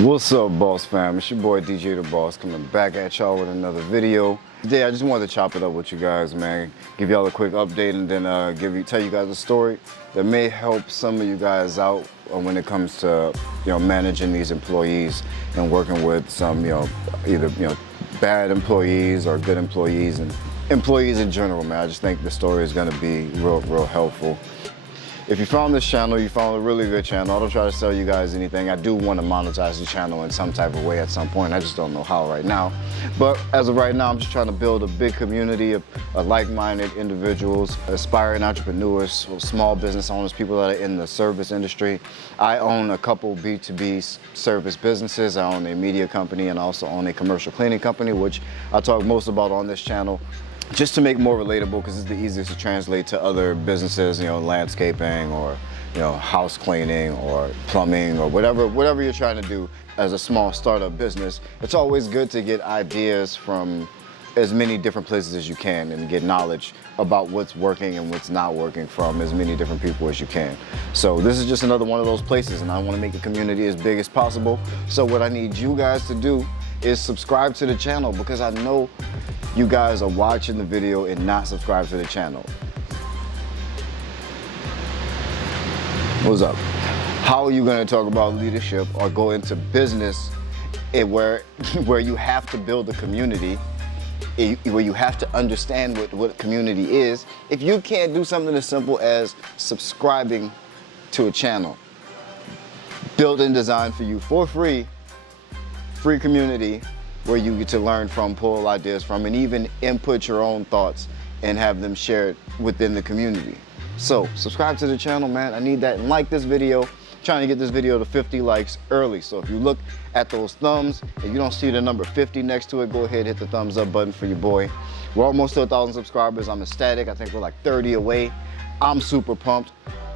What's up, Boss Fam? It's your boy DJ The Boss coming back at y'all with another video. Today I just wanted to chop it up with you guys, man. Give y'all a quick update and then tell you guys a story that may help some of you guys out when it comes to managing these employees and working with some either bad employees or good employees and employees in general, man. I just think the story is gonna be real helpful. If you found this channel, you found a really good channel. I don't try to sell you guys anything. I do want to monetize the channel in some type of way at some point. I just don't know how right now. But as of right now, I'm just trying to build a big community of like-minded individuals, aspiring entrepreneurs, small business owners, people that are in the service industry. I own a couple B2B service businesses. I own a media company and also own a commercial cleaning company, which I talk most about on this channel, just to make more relatable, because it's the easiest to translate to other businesses, landscaping or house cleaning or plumbing or whatever you're trying to do as a small startup business. It's always good to get ideas from as many different places as you can and get knowledge about what's working and what's not working from as many different people as you can. So this is just another one of those places, and I want to make the community as big as possible. So what I need you guys to do is subscribe to the channel, because I know you guys are watching the video and not subscribed to the channel. What's up? How are you going to talk about leadership or go into business where you have to build a community, where you have to understand what community is, if you can't do something as simple as subscribing to a channel built and designed for you for free community where you get to learn from, pull ideas from, and even input your own thoughts and have them shared within the community. So subscribe to the channel, man. I need that. And like this video. Trying to get this video to 50 likes early. So if you look at those thumbs, if you don't see the number 50 next to it, go ahead, hit the thumbs up button for your boy. We're almost to 1,000 subscribers. I'm ecstatic. I think we're like 30 away. I'm super pumped.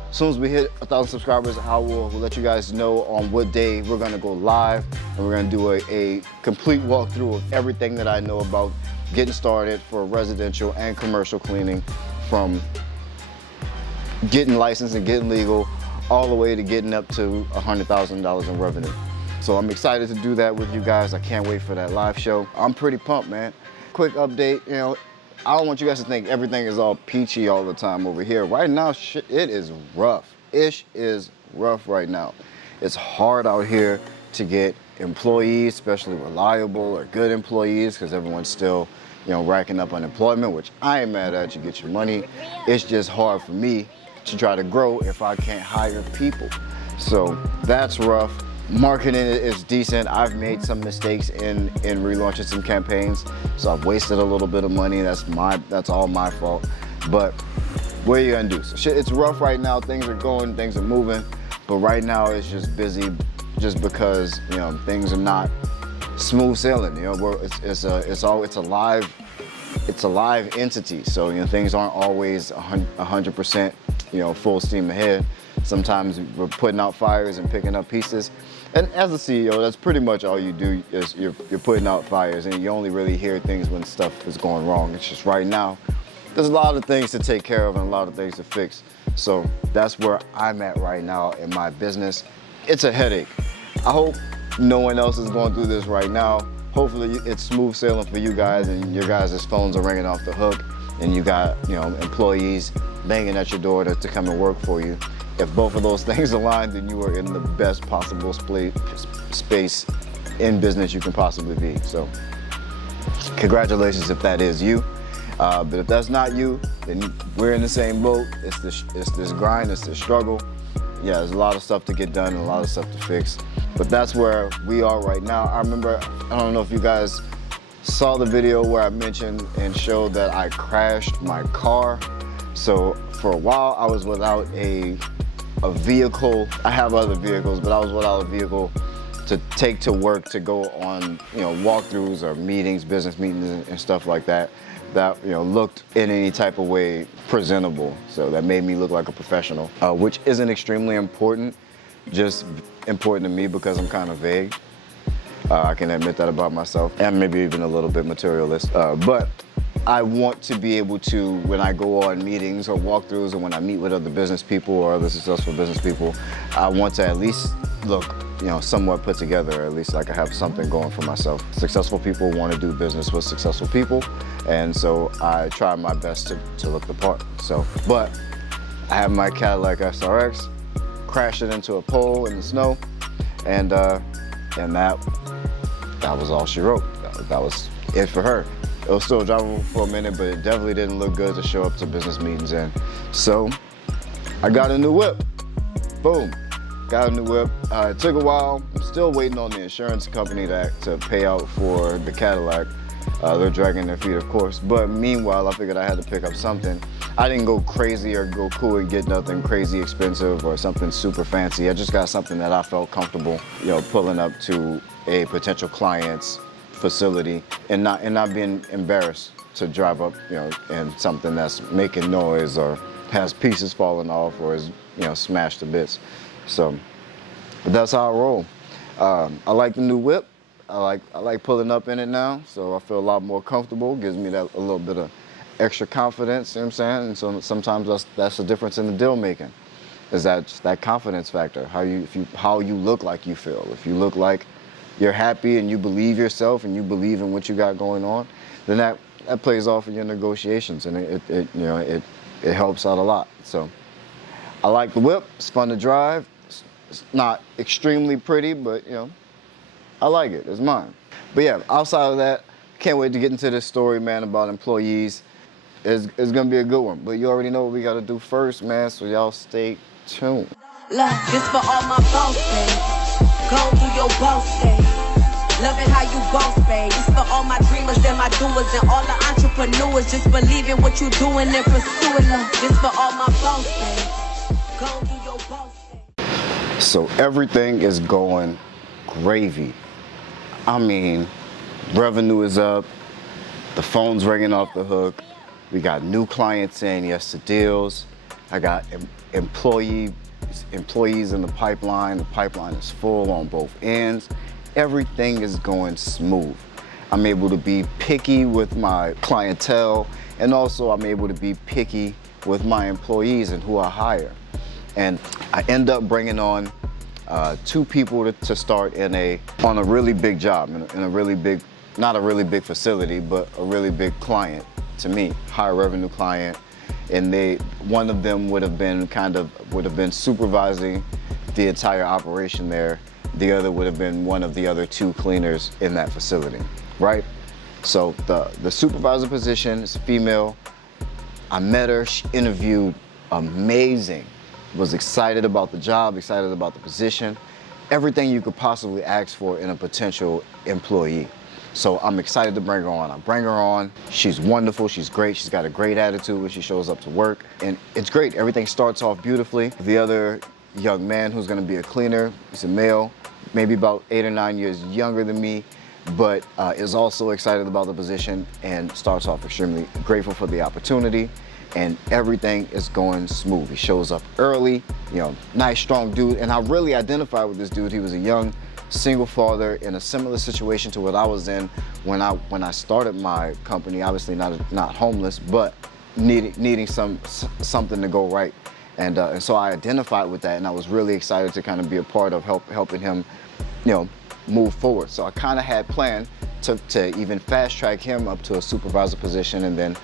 As soon as we hit 1,000 subscribers, we'll let you guys know on what day we're gonna go live, and we're gonna do a complete walkthrough of everything that I know about getting started for residential and commercial cleaning, from getting licensed and getting legal all the way to getting up to $100,000 in revenue. So I'm excited to do that with you guys. I can't wait for that live show. I'm pretty pumped, man. Quick update, I don't want you guys to think everything is all peachy all the time over here. Right now, it is rough. Ish is rough right now. It's hard out here to get employees, especially reliable or good employees, because everyone's still, racking up unemployment, which I ain't mad at. You get your money. It's just hard for me to try to grow if I can't hire people. So that's rough. Marketing is decent. I've made some mistakes in relaunching some campaigns, so I've wasted a little bit of money. That's all my fault. But what are you gonna do? So it's rough right now. Things are going, things are moving, but right now it's just busy, just because things are not smooth sailing. It's a live entity. So things aren't always 100% full steam ahead. Sometimes we're putting out fires and picking up pieces. And as a CEO, that's pretty much all you do, is you're putting out fires, and you only really hear things when stuff is going wrong. It's just right now, there's a lot of things to take care of and a lot of things to fix. So that's where I'm at right now in my business. It's a headache. I hope no one else is going through this right now. Hopefully it's smooth sailing for you guys, and your guys' phones are ringing off the hook, and you got employees banging at your door to come and work for you. If both of those things align, then you are in the best possible space in business you can possibly be. So congratulations if that is you. But if that's not you, then we're in the same boat. It's this grind, it's this struggle. Yeah, there's a lot of stuff to get done and a lot of stuff to fix. But that's where we are right now. I remember, I don't know if you guys saw the video where I mentioned and showed that I crashed my car. So for a while I was without a vehicle. I have other vehicles, but I was without a vehicle to take to work, to go on walkthroughs or meetings, business meetings and stuff like that, that looked in any type of way presentable. So that made me look like a professional, which isn't extremely important, just important to me because I'm kind of vague. I can admit that about myself, and maybe even a little bit materialist, but I want to be able to, when I go on meetings or walkthroughs, or when I meet with other business people or other successful business people, I want to at least look somewhat put together, or at least like I have something going for myself. Successful people want to do business with successful people, and so I try my best to look the part. But I have my Cadillac SRX, crashed it into a pole in the snow, and that was all she wrote. That was it for her. It was still drivable for a minute, but it definitely didn't look good to show up to business meetings in. So I got a new whip. Boom. Got a new whip. It took a while. I'm still waiting on the insurance company to pay out for the Cadillac. They're dragging their feet, of course. But meanwhile, I figured I had to pick up something. I didn't go crazy or go cool and get nothing crazy expensive or something super fancy. I just got something that I felt comfortable, pulling up to a potential client's facility and not being embarrassed to drive up, in something that's making noise or has pieces falling off or is, smashed to bits. So, but that's how I roll. I like the new whip. I like pulling up in it now, so I feel a lot more comfortable. Gives me that a little bit of extra confidence, you know what I'm saying? And so sometimes that's the difference in the deal making, is that confidence factor. How you look like you feel. If you look like you're happy and you believe yourself and you believe in what you got going on, then that plays off in your negotiations, and it helps out a lot. So I like the whip. It's fun to drive. It's not extremely pretty, but I like it. It's mine. But yeah, outside of that, can't wait to get into this story, man, about employees. It's gonna be a good one. But you already know what we gotta do first, man, so y'all stay tuned. Look, this for all my boss days. Go do your boss days. Loving how you boss, babe. This for all my dreamers and my doers and all the entrepreneurs. Just believe in what you're doing and pursuing. Look, this for all my boss days. Go do your boss days. So everything is going gravy. I mean, revenue is up. The phone's ringing off the hook. We got new clients in, yes to deals. I got employees in the pipeline. The pipeline is full on both ends. Everything is going smooth. I'm able to be picky with my clientele, and also I'm able to be picky with my employees and who I hire. And I end up bringing on 2 people to start on a really big job, in a really big, not a really big facility, but a really big client to me, high revenue client. And one of them would have been supervising the entire operation there. The other would have been one of the other 2 cleaners in that facility, right? So the supervisor position is female. I met her, she interviewed amazing. Was excited about the job, excited about the position, everything you could possibly ask for in a potential employee. So I'm excited to bring her on. I bring her on, she's wonderful, she's great, she's got a great attitude when she shows up to work, and it's great. Everything starts off beautifully. The other young man who's gonna be a cleaner, he's a male, maybe about 8 or 9 years younger than me, but is also excited about the position and starts off extremely grateful for the opportunity. And everything is going smooth. He shows up early, nice, strong dude. And I really identified with this dude. He was a young single father in a similar situation to what I was in when I started my company. Obviously not homeless, but needing something to go right. And so I identified with that, and I was really excited to kind of be a part of helping him, move forward. So I kind of had planned to even fast track him up to a supervisor position, and then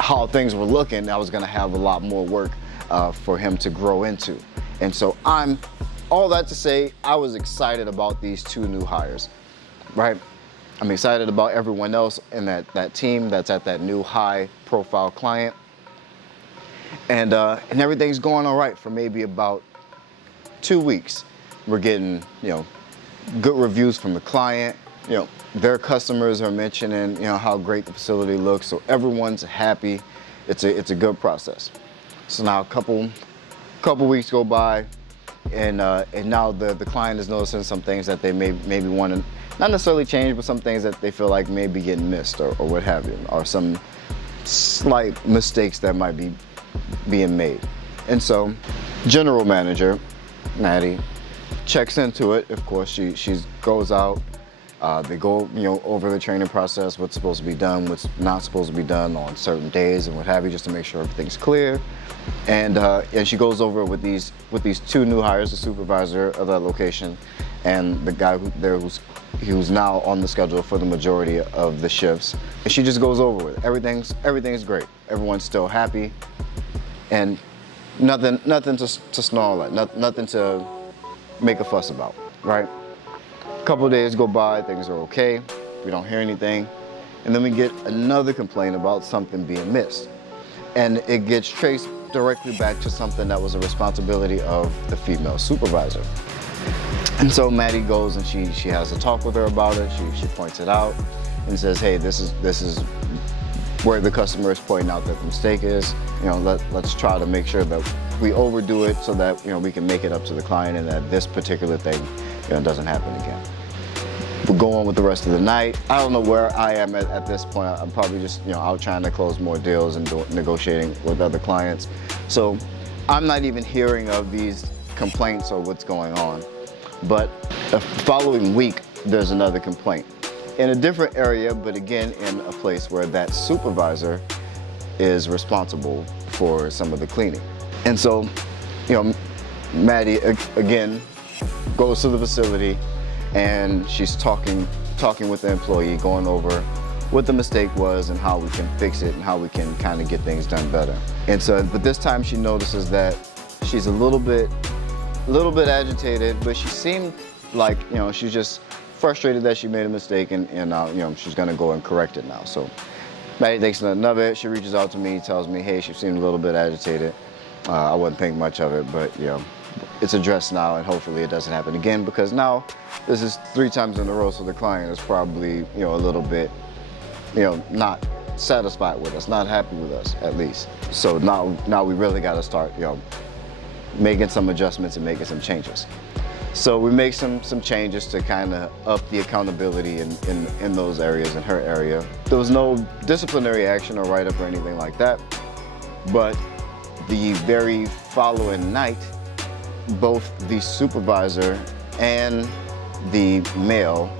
how things were looking, I was gonna have a lot more work for him to grow into. And so all that to say, I was excited about these 2 new hires, right? I'm excited about everyone else in that team that's at that new high profile client. And everything's going all right for maybe about 2 weeks. We're getting, good reviews from the client. Their customers are mentioning, how great the facility looks, so everyone's happy. It's a good process. So now a couple weeks go by, and now the client is noticing some things that they maybe want to not necessarily change, but some things that they feel like may be getting missed or what have you, or some slight mistakes that might be being made. And so, general manager Maddie checks into it. Of course, she goes out, They go, over the training process, what's supposed to be done, what's not supposed to be done on certain days and what have you, just to make sure everything's clear. And she goes over with these two new hires, the supervisor of that location, and the guy who's now on the schedule for the majority of the shifts. And she just goes over with it. Everything's great. Everyone's still happy, and nothing to snarl at, nothing to make a fuss about, right? A couple of days go by, things are okay, we don't hear anything, and then we get another complaint about something being missed. And it gets traced directly back to something that was a responsibility of the female supervisor. And so Maddie goes and she has a talk with her about it, she points it out and says, hey, this is where the customer is pointing out that the mistake is. Let's try to make sure that we overdo it so that we can make it up to the client and that this particular thing doesn't happen again. We go on with the rest of the night. I don't know where I am at this point. I'm probably just out trying to close more deals and negotiating with other clients. So I'm not even hearing of these complaints or what's going on. But the following week, there's another complaint in a different area, but again in a place where that supervisor is responsible for some of the cleaning. And so, Maddie again goes to the facility and she's talking with the employee, going over what the mistake was and how we can fix it and how we can kind of get things done better. And so, but this time she notices that she's a little bit agitated, but she seemed like, she's just frustrated that she made a mistake and she's gonna go and correct it now. So Maddie thinks nothing of it. She reaches out to me, tells me, hey, she seemed a little bit agitated. I wouldn't think much of it, but it's addressed now, and hopefully it doesn't happen again, because now this is 3 times in a row, so the client is probably a little bit not satisfied with us, not happy with us at least. So now we really got to start making some adjustments and making some changes. So we make some changes to kind of up the accountability in those areas, in her area. There was no disciplinary action or write-up or anything like that, but the very following night, both the supervisor and the male,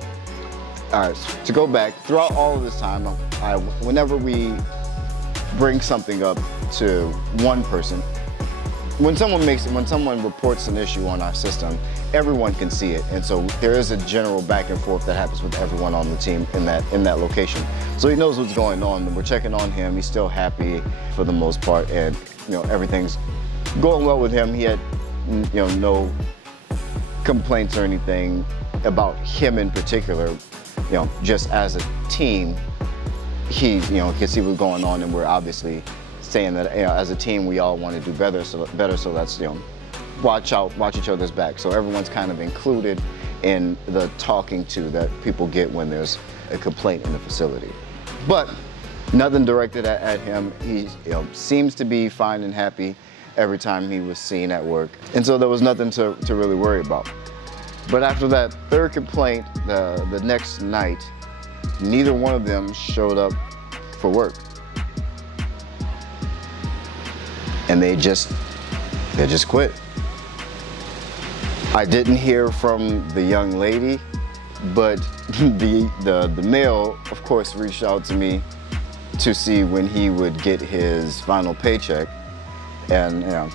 to go back, throughout all of this time, whenever we bring something up to one person, when someone reports an issue on our system, everyone can see it, and so there is a general back and forth that happens with everyone on the team in that location. So he knows what's going on, and we're checking on him. He's still happy for the most part, and everything's going well with him. He had no complaints or anything about him in particular. Just as a team, he can see what's going on, and we're obviously saying that as a team we all want to do better. So let's watch each other's back. So everyone's kind of included in the talking to that people get when there's a complaint in the facility. But nothing directed at him. He seems to be fine and happy every time he was seen at work, and so there was nothing to really worry about. But after that third complaint, the next night, neither one of them showed up for work. And they just quit. I didn't hear from the young lady, but the male, of course, reached out to me to see when he would get his final paycheck, and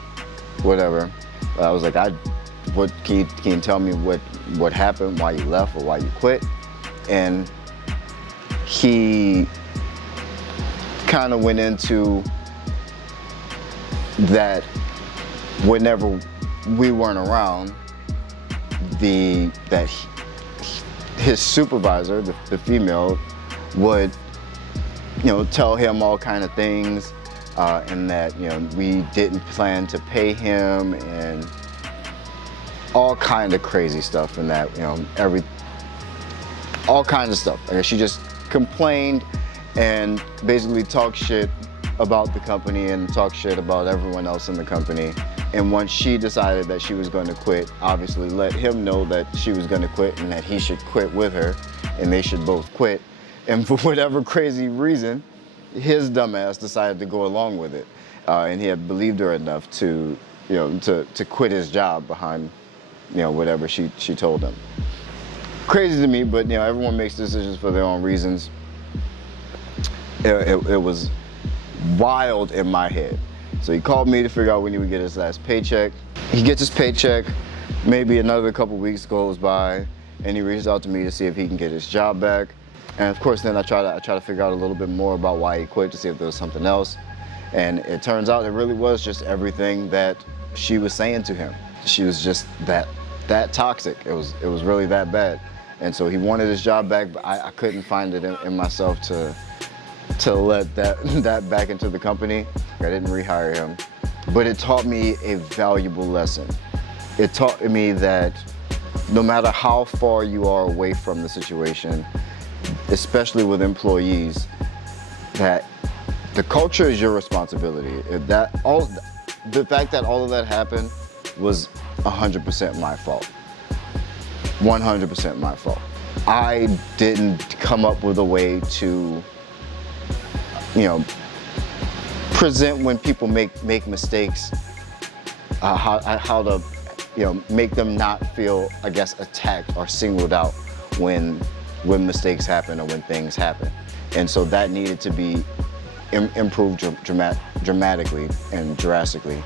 whatever. I was like, can you tell me what happened, why you left or why you quit? And he kind of went into that whenever we weren't around, his supervisor, the female, would tell him all kind of things, and that we didn't plan to pay him, and all kind of crazy stuff, and that all kinds of stuff. She just complained and basically talked shit about the company and talk shit about everyone else in the company. And once she decided that she was going to quit, obviously let him know that she was going to quit and that he should quit with her, and they should both quit. And for whatever crazy reason, his dumbass decided to go along with it, and he had believed her enough to quit his job behind whatever she told him. crazy to me, but everyone makes decisions for their own reasons. It was wild in my head. So he called me to figure out when he would get his last paycheck. He gets his paycheck, maybe another couple weeks goes by, and he reaches out to me to see if he can get his job back. And of course, then I try to figure out a little bit more about why he quit, to see if there was something else. And it turns out it really was just everything that she was saying to him. She was just that toxic. It was really that bad. And so he wanted his job back, but I couldn't find it in myself to let that back into the company. I didn't rehire him, but it taught me a valuable lesson. It taught me that no matter how far you are away from the situation, especially with employees, that the culture is your responsibility. The fact that all of that happened was 100% my fault. 100% my fault. I didn't come up with a way to present when people make mistakes, how to make them not feel, I guess, attacked or singled out when mistakes happen or when things happen. And so that needed to be improved dramatically and drastically,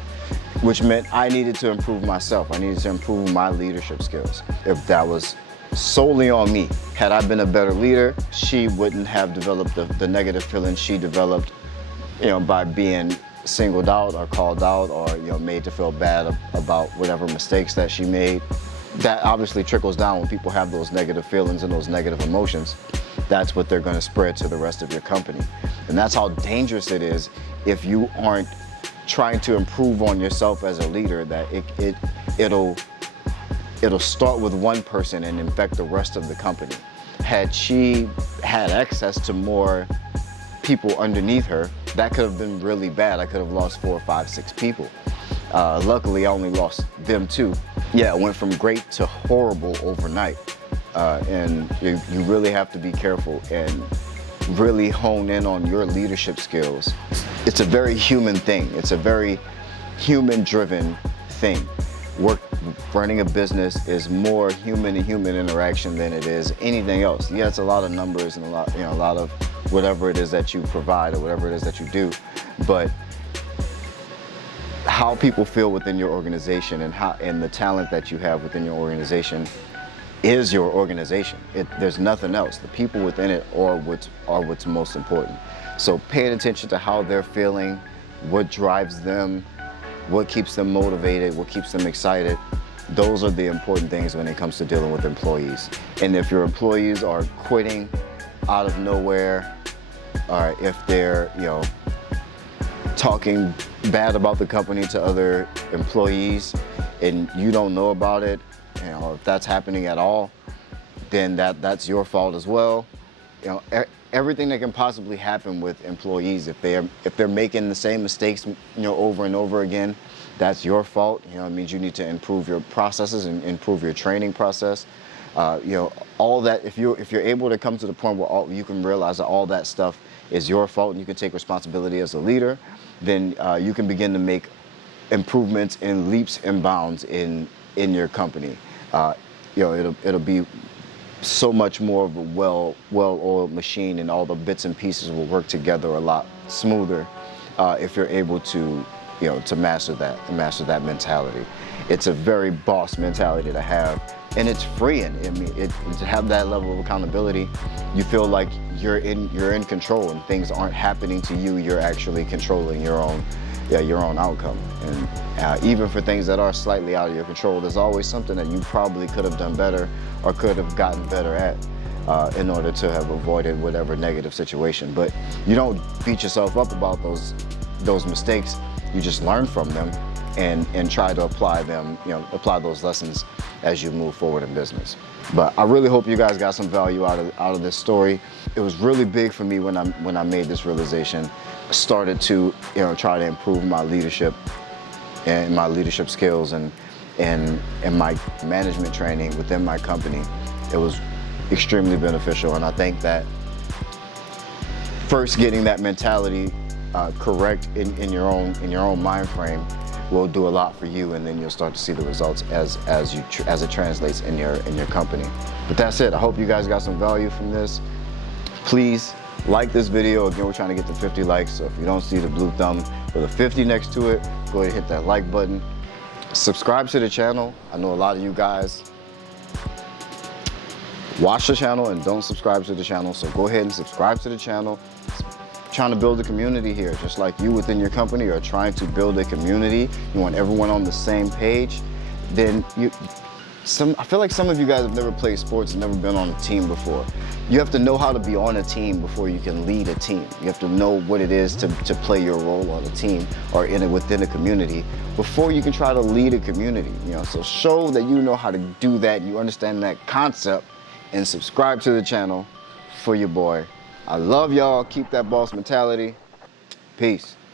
which meant I needed to improve myself. I needed to improve my leadership skills. If that was solely on me, had I been a better leader, she wouldn't have developed the negative feelings she developed, by being singled out or called out or made to feel bad about whatever mistakes that she made. That obviously trickles down when people have those negative feelings and those negative emotions. That's what they're going to spread to the rest of your company. And that's how dangerous it is if you aren't trying to improve on yourself as a leader, that it'll start with one person and infect the rest of the company. Had she had access to more people underneath her, that could have been really bad. I could have lost 4, 5, 6 people. Luckily, I only lost them 2. Yeah, it went from great to horrible overnight. And you really have to be careful and really hone in on your leadership skills. It's a very human thing. It's a very human-driven thing. Running a business is more human-to-human interaction than it is anything else. Yeah, it's a lot of numbers and a lot of whatever it is that you provide or whatever it is that you do, but how people feel within your organization and the talent that you have within your organization is your organization. There's nothing else. The people within it are what's most important. So paying attention to how they're feeling, what drives them, what keeps them motivated, what keeps them excited. Those are the important things when it comes to dealing with employees. And if your employees are quitting out of nowhere, or if they're, talking bad about the company to other employees and you don't know about it, if that's happening at all, then that's your fault as well. Everything that can possibly happen with employees, if they're making the same mistakes, over and over again, that's your fault. It means you need to improve your processes and improve your training process. All that. If you're able to come to the point where you can realize that all that stuff is your fault and you can take responsibility as a leader, then you can begin to make improvements in leaps and bounds in your company. It'll be so much more of a well-oiled machine, and all the bits and pieces will work together a lot smoother if you're able to master that mentality. It's a very boss mentality to have, and it's freeing. I mean, to have that level of accountability, you feel like you're in control and things aren't happening to you. You're actually controlling your own outcome. And even for things that are slightly out of your control, there's always something that you probably could have done better or could have gotten better at in order to have avoided whatever negative situation. But you don't beat yourself up about those mistakes. You just learn from them and try to apply those lessons as you move forward in business. But I really hope you guys got some value out of this story. It was really big for me when I made this realization. I started to try to improve my leadership and my leadership skills and my management training within my company. It was extremely beneficial, and I think that first getting that mentality correct in your own mind frame will do a lot for you, and then you'll start to see the results as it translates in your company. But that's it. I hope you guys got some value from this. Please like this video. Again, we're trying to get to 50 likes, so if you don't see the blue thumb with a 50 next to it, go ahead and hit that like button. Subscribe to the channel. I know a lot of you guys watch the channel and don't subscribe to the channel, so go ahead and subscribe to the channel. Trying to build a community here, just like you within your company are trying to build a community. You want everyone on the same page. Then I feel like some of you guys have never played sports and never been on a team before. You have to know how to be on a team before you can lead a team. You have to know what it is to play your role on a team or within a community before you can try to lead a community. So show that you know how to do that, you understand that concept, and subscribe to the channel for your boy. I love y'all. Keep that boss mentality. Peace.